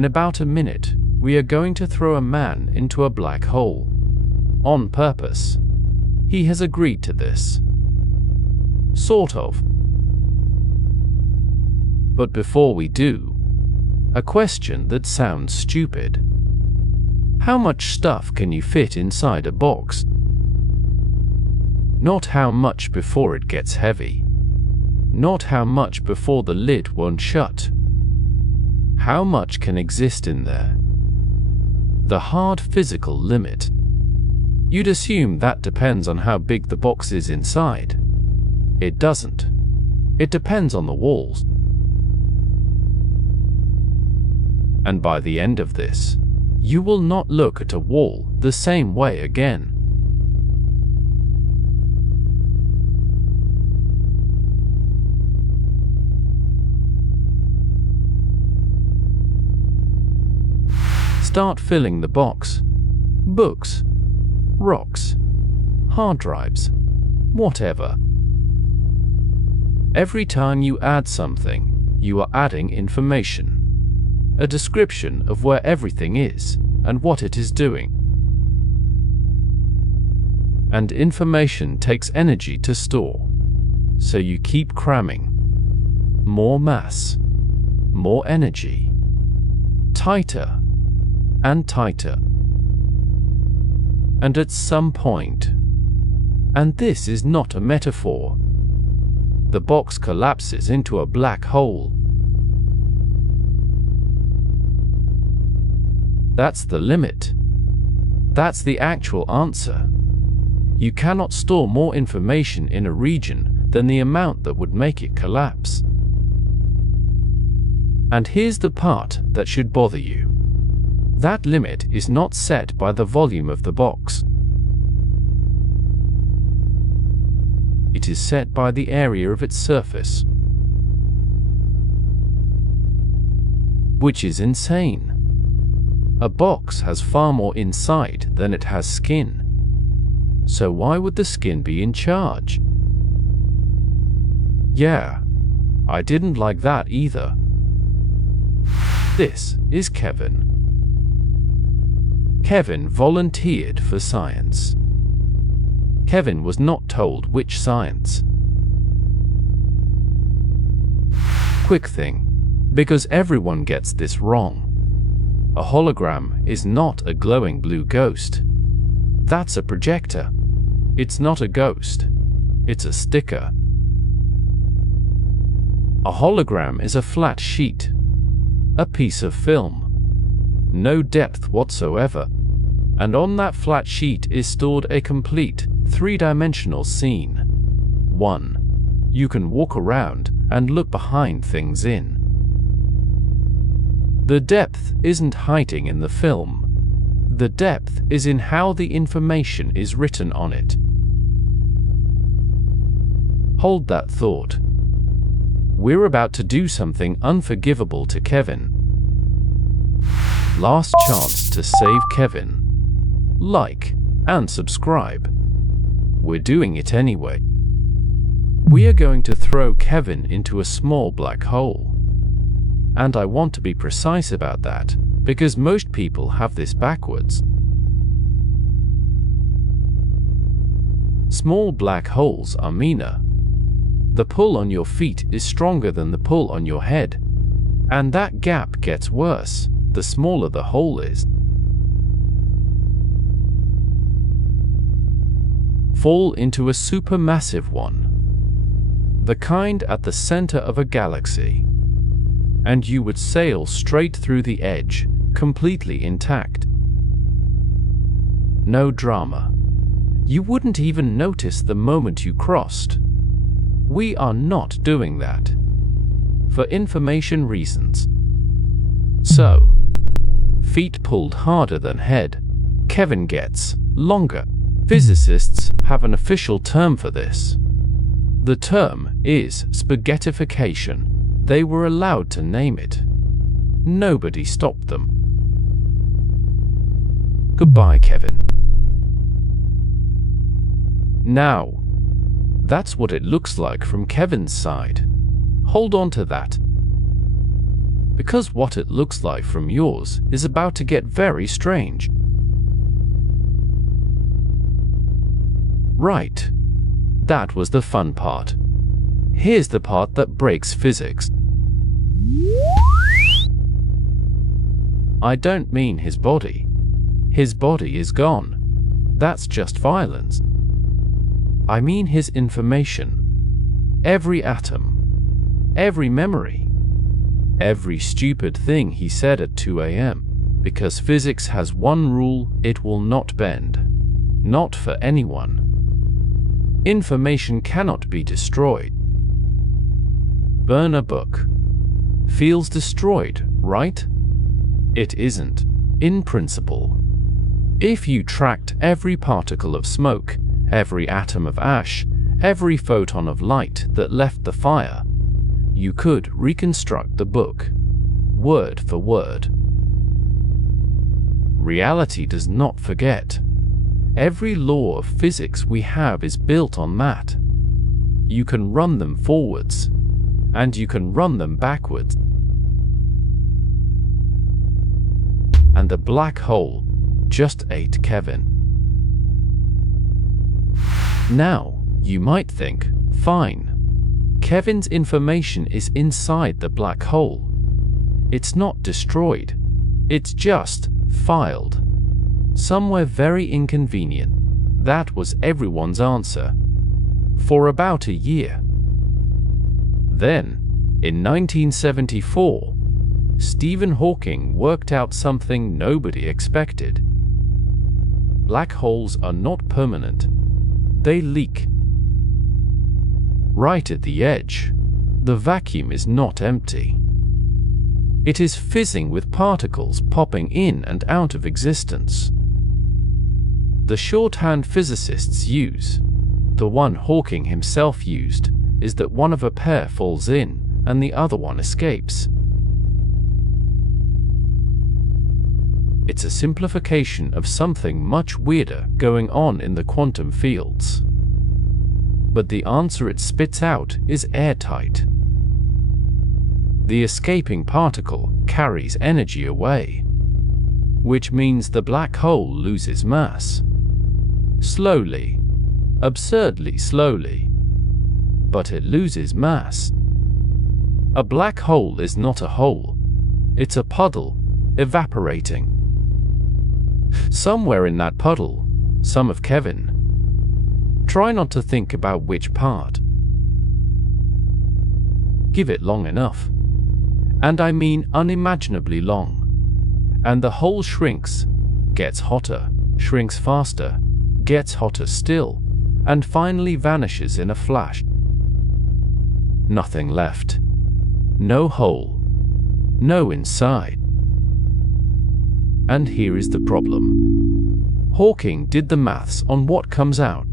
In about a minute, we are going to throw a man into a black hole. On purpose. He has agreed to this. Sort of. But before we do, a question that sounds stupid. How much stuff can you fit inside a box? Not how much before it gets heavy. Not how much before the lid won't shut. How much can exist in there? The hard physical limit. You'd assume that depends on how big the box is inside. It doesn't. It depends on the walls. And by the end of this, you will not look at a wall the same way again. Start filling the box. Books, rocks, hard drives, whatever. Every time you add something, you are adding information. A description of where everything is and what it is doing. And information takes energy to store. So you keep cramming. More mass. More energy. Tighter. And tighter. And at some point, and this is not a metaphor, the box collapses into a black hole. That's the limit. That's the actual answer. You cannot store more information in a region than the amount that would make it collapse. And here's the part that should bother you. That limit is not set by the volume of the box. It is set by the area of its surface. Which is insane. A box has far more inside than it has skin. So why would the skin be in charge? Yeah, I didn't like that either. This is Kevin. Kevin volunteered for science. Kevin was not told which science. Quick thing, because everyone gets this wrong. A hologram is not a glowing blue ghost. That's a projector. It's not a ghost. It's a sticker. A hologram is a flat sheet. A piece of film. No depth whatsoever. And on that flat sheet is stored a complete, three-dimensional scene. 1. You can walk around and look behind things in. The depth isn't hiding in the film. The depth is in how the information is written on it. Hold that thought. We're about to do something unforgivable to Kevin. Last chance to save Kevin. Like and subscribe. We're doing it anyway. We are going to throw Kevin into a small black hole. And I want to be precise about that, because most people have this backwards. Small black holes are meaner. The pull on your feet is stronger than the pull on your head. And that gap gets worse, the smaller the hole is. Fall into a supermassive one. The kind at the center of a galaxy. And you would sail straight through the edge, completely intact. No drama. You wouldn't even notice the moment you crossed. We are not doing that. For information reasons. So, feet pulled harder than head. Kevin gets longer. Physicists have an official term for this. The term is spaghettification. They were allowed to name it. Nobody stopped them. Goodbye, Kevin. Now, that's what it looks like from Kevin's side. Hold on to that. because what it looks like from yours is about to get very strange. Right. That was the fun part. Here's the part that breaks physics. I don't mean his body. His body is gone. That's just violence. I mean his information. Every atom. Every memory. Every stupid thing he said at 2 a.m. Because physics has one rule: it will not bend. Not for anyone. Information cannot be destroyed. Burn a book. Feels destroyed, right? It isn't, in principle. If you tracked every particle of smoke, every atom of ash, every photon of light that left the fire, you could reconstruct the book, word for word. Reality does not forget. Every law of physics we have is built on that. You can run them forwards, and you can run them backwards. And the black hole just ate Kevin. Now, you might think, fine. Kevin's information is inside the black hole. It's not destroyed. It's just filed. Somewhere very inconvenient. That was everyone's answer. For about a year. Then, in 1974, Stephen Hawking worked out something nobody expected. Black holes are not permanent. They leak. Right at the edge, the vacuum is not empty. It is fizzing with particles popping in and out of existence. The shorthand physicists use, the one Hawking himself used, is that one of a pair falls in and the other one escapes. It's a simplification of something much weirder going on in the quantum fields. But the answer it spits out is airtight. The escaping particle carries energy away, which means the black hole loses mass. Slowly, absurdly slowly, but it loses mass. A black hole is not a hole. It's a puddle, evaporating. Somewhere in that puddle, some of Kevin. Try not to think about which part. Give it long enough. And I mean unimaginably long. And the hole shrinks, gets hotter, shrinks faster, gets hotter still, and finally vanishes in a flash. Nothing left. No hole. No inside. And here is the problem. Hawking did the maths on what comes out.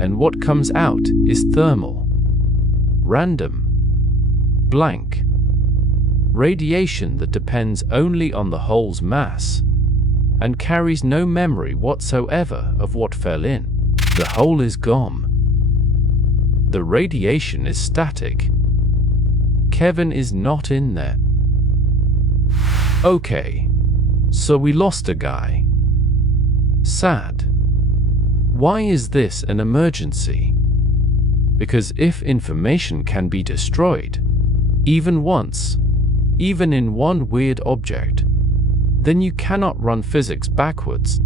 And what comes out is thermal. Random. Blank. Radiation that depends only on the hole's mass, and carries no memory whatsoever of what fell in. The hole is gone. The radiation is static. Kevin is not in there. Okay, so we lost a guy. Sad. Why is this an emergency? Because if information can be destroyed, even once, even in one weird object, then you cannot run physics backwards.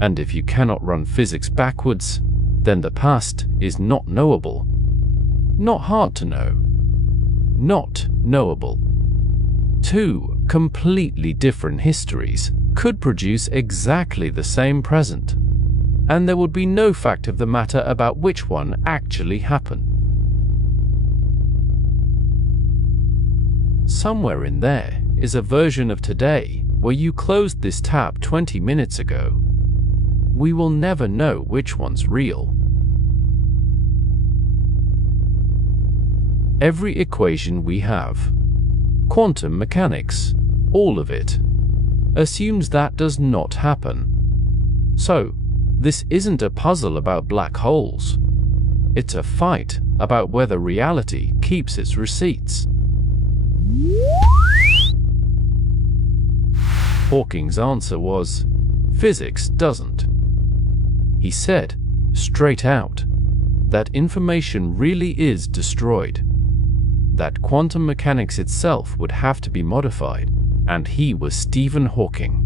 And if you cannot run physics backwards, then the past is not knowable. Not hard to know. Not knowable. Two completely different histories could produce exactly the same present, and there would be no fact of the matter about which one actually happened. Somewhere in there is a version of today where you closed this tab 20 minutes ago. We will never know which one's real. Every equation we have, quantum mechanics, all of it, assumes that does not happen. So, this isn't a puzzle about black holes. It's a fight about whether reality keeps its receipts. Hawking's answer was, physics doesn't. He said, straight out, that information really is destroyed, that quantum mechanics itself would have to be modified, and he was Stephen Hawking.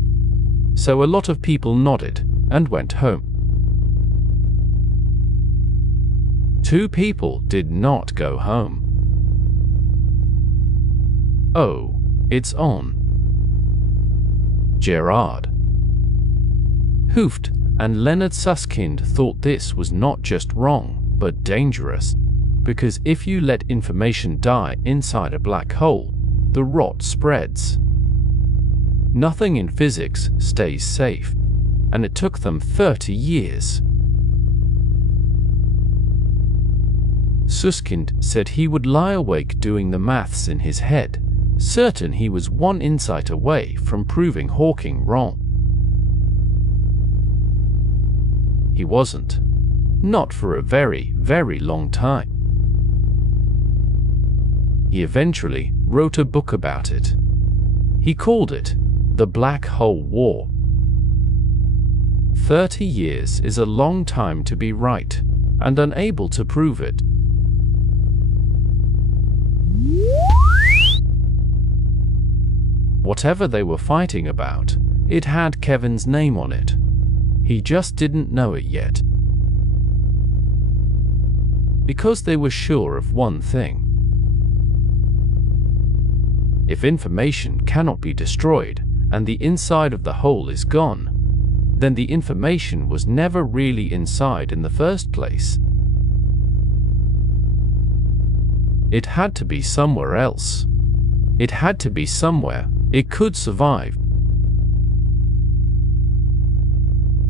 So a lot of people nodded and went home. 2 people did not go home. Oh, it's on. Gerard Hooft and Leonard Susskind thought this was not just wrong, but dangerous, because if you let information die inside a black hole, the rot spreads. Nothing in physics stays safe, and it took them 30 years. Susskind said he would lie awake doing the maths in his head, certain he was one insight away from proving Hawking wrong. He wasn't. Not for a very, very long time. He eventually wrote a book about it. He called it The Black Hole War. 30 years is a long time to be right, and unable to prove it. Whatever they were fighting about, it had Kevin's name on it. He just didn't know it yet. Because they were sure of one thing. If information cannot be destroyed, and the inside of the hole is gone, then the information was never really inside in the first place. It had to be somewhere else. It had to be somewhere it could survive.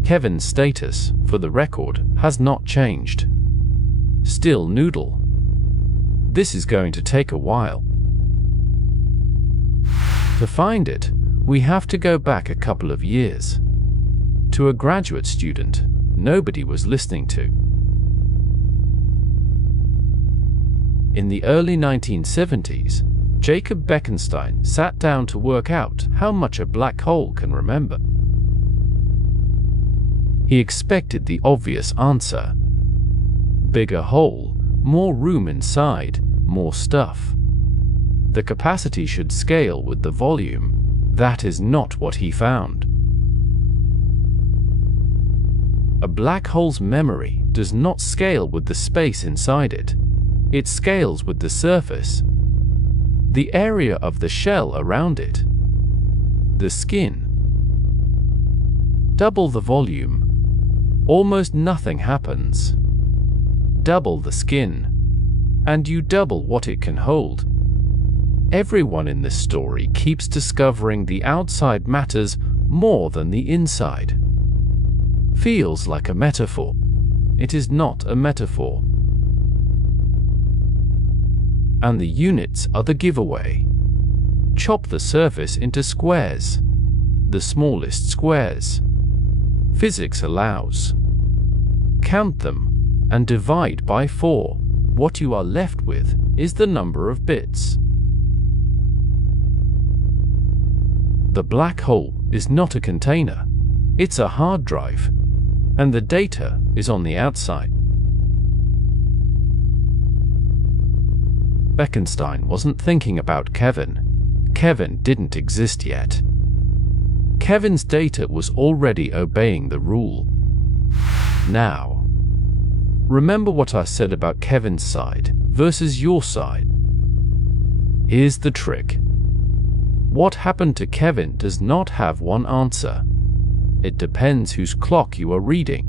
Kevin's status, for the record, has not changed. Still Noodle. This is going to take a while. To find it, we have to go back a couple of years. To a graduate student nobody was listening to. In the early 1970s, Jacob Bekenstein sat down to work out how much a black hole can remember. He expected the obvious answer. Bigger hole, more room inside, more stuff. The capacity should scale with the volume. That is not what he found. A black hole's memory does not scale with the space inside it. It scales with the surface, the area of the shell around it, the skin. Double the volume. Almost nothing happens. Double the skin, and you double what it can hold. Everyone in this story keeps discovering the outside matters more than the inside. Feels like a metaphor. It is not a metaphor. And the units are the giveaway. Chop the surface into squares. The smallest squares. Physics allows. Count them and divide by 4. What you are left with is the number of bits. The black hole is not a container. It's a hard drive, and the data is on the outside. Bekenstein wasn't thinking about Kevin. Kevin didn't exist yet. Kevin's data was already obeying the rule. Now, remember what I said about Kevin's side versus your side. Here's the trick. What happened to Kevin does not have one answer. It depends whose clock you are reading.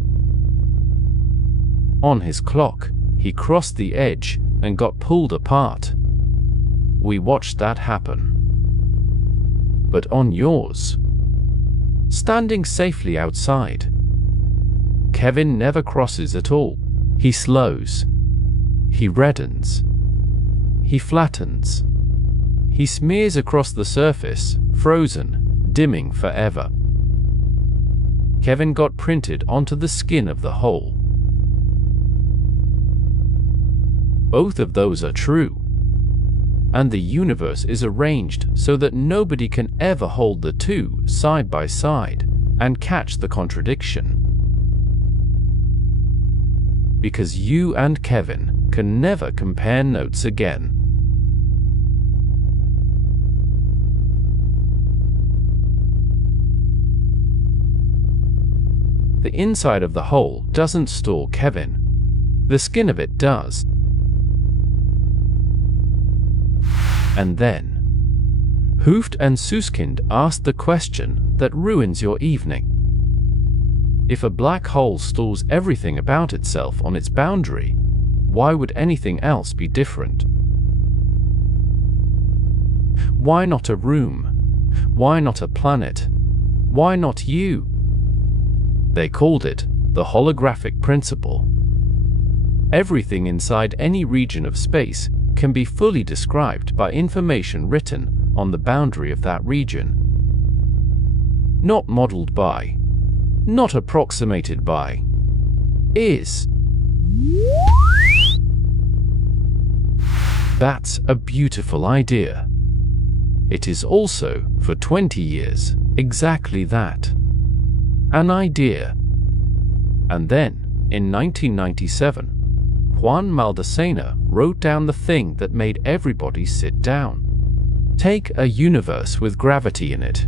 On his clock, he crossed the edge and got pulled apart. We watched that happen. But on yours, standing safely outside, Kevin never crosses at all. He slows. He reddens. He flattens. He smears across the surface, frozen, dimming forever. Kevin got printed onto the skin of the hole. Both of those are true. and the universe is arranged so that nobody can ever hold the two side by side and catch the contradiction. Because you and Kevin can never compare notes again. The inside of the hole doesn't store Kevin. The skin of it does. And then, Hooft and Suskind asked the question that ruins your evening. If a black hole stores everything about itself on its boundary, why would anything else be different? Why not a room? Why not a planet? Why not you? They called it the holographic principle. Everything inside any region of space can be fully described by information written on the boundary of that region. Not modeled by, not approximated by, is. That's a beautiful idea. It is also, for 20 years, exactly that. An idea. And then, in 1997, Juan Maldacena wrote down the thing that made everybody sit down. Take a universe with gravity in it.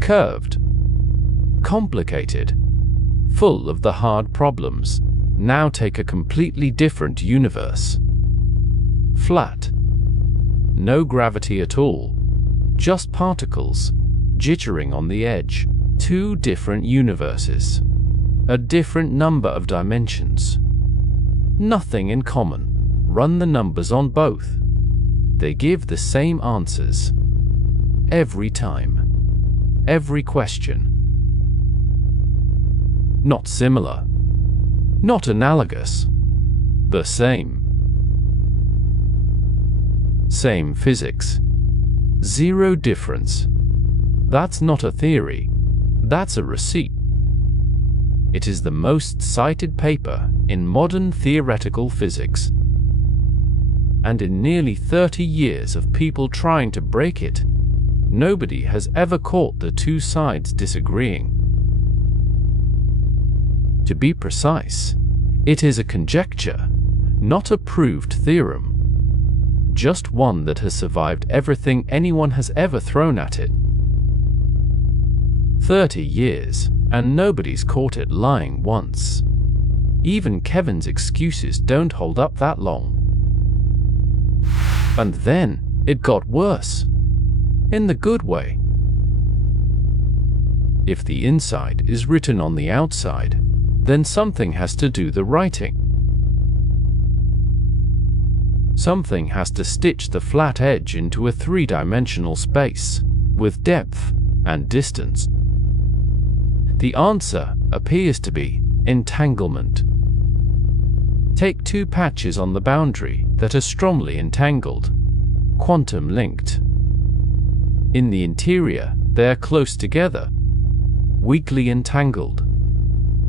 Curved. Complicated. Full of the hard problems. Now take a completely different universe. Flat. No gravity at all. Just particles, jittering on the edge. Two different universes. A different number of dimensions. Nothing in common. Run the numbers on both. They give the same answers. Every time. Every question. Not similar. Not analogous. The same. Same physics. Zero difference. That's not a theory. That's a receipt. It is the most cited paper in modern theoretical physics. And in nearly 30 years of people trying to break it, nobody has ever caught the two sides disagreeing. To be precise, it is a conjecture, not a proved theorem. Just one that has survived everything anyone has ever thrown at it. 30 years, and nobody's caught it lying once. Even Kevin's excuses don't hold up that long. And then, it got worse. In the good way. If the inside is written on the outside, then something has to do the writing. Something has to stitch the flat edge into a three-dimensional space, with depth and distance. The answer appears to be entanglement. Take two patches on the boundary that are strongly entangled, quantum linked. In the interior, they are close together, weakly entangled.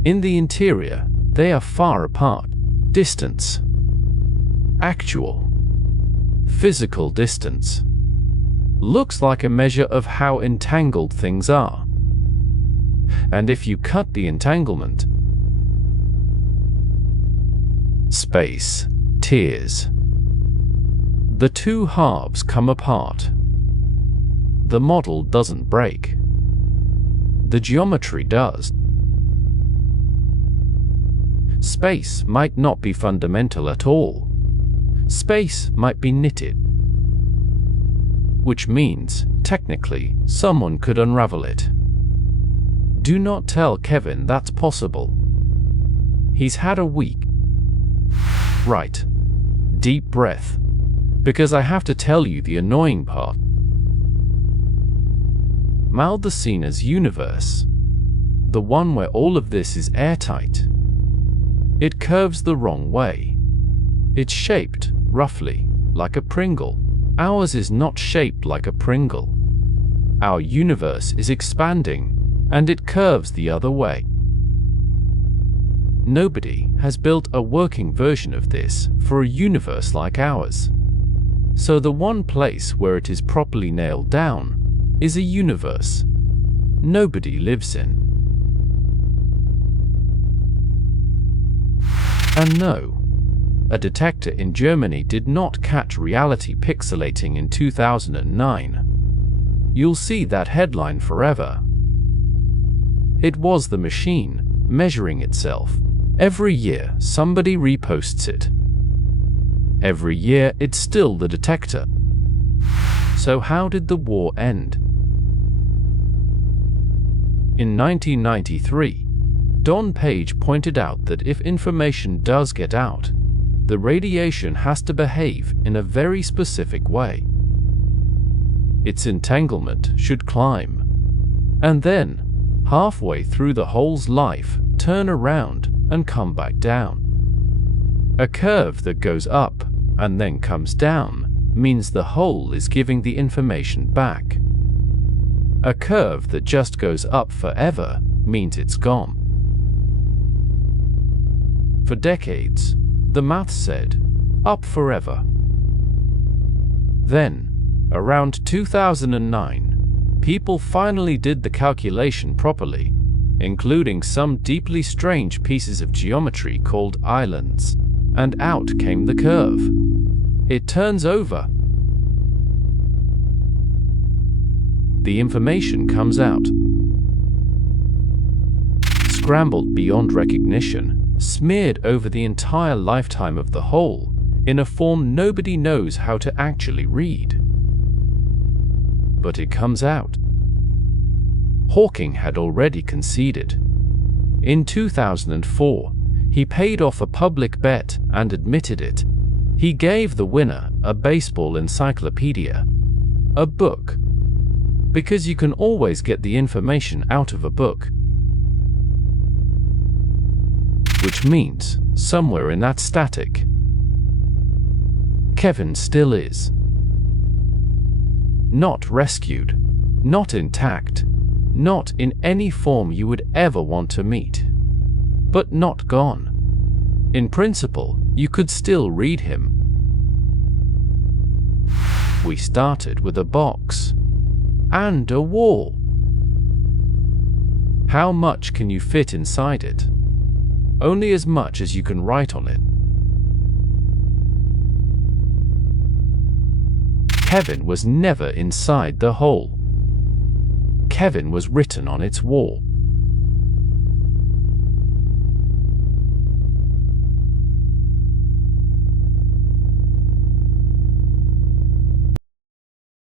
In the interior, they are far apart, distance. Actual, physical distance. Looks like a measure of how entangled things are. And if you cut the entanglement, space tears. The two halves come apart. The model doesn't break. The geometry does. Space might not be fundamental at all. Space might be knitted. Which means, technically, someone could unravel it. Do not tell Kevin that's possible. He's had a week. Right. Deep breath. Because I have to tell you the annoying part. Maldacena's universe. The one where all of this is airtight. It curves the wrong way. It's shaped, roughly, like a Pringle. Ours is not shaped like a Pringle. Our universe is expanding, and it curves the other way. Nobody has built a working version of this for a universe like ours. So the one place where it is properly nailed down is a universe nobody lives in. And no, a detector in Germany did not catch reality pixelating in 2009. You'll see that headline forever. It was the machine measuring itself. Every year somebody reposts it. Every year it's still the detector. So how did the war end? In 1993, Don Page pointed out that if information does get out, the radiation has to behave in a very specific way. Its entanglement should climb, and then, halfway through the hole's life, turn around and come back down. A curve that goes up and then comes down means the hole is giving the information back. A curve that just goes up forever means it's gone. For decades, the math said, up forever. Then, around 2009, people finally did the calculation properly, including some deeply strange pieces of geometry called islands, and out came the curve. It turns over. The information comes out. Scrambled beyond recognition, smeared over the entire lifetime of the hole, in a form nobody knows how to actually read. But it comes out. Hawking had already conceded. In 2004, he paid off a public bet and admitted it. He gave the winner a baseball encyclopedia, a book, because you can always get the information out of a book. Which means, somewhere in that static, Kevin still is. Not rescued, not intact, not in any form you would ever want to meet, but not gone. In principle, you could still read him. We started with a box and a wall. How much can you fit inside it? Only as much as you can write on it. Kevin was never inside the hole. Kevin was written on its wall.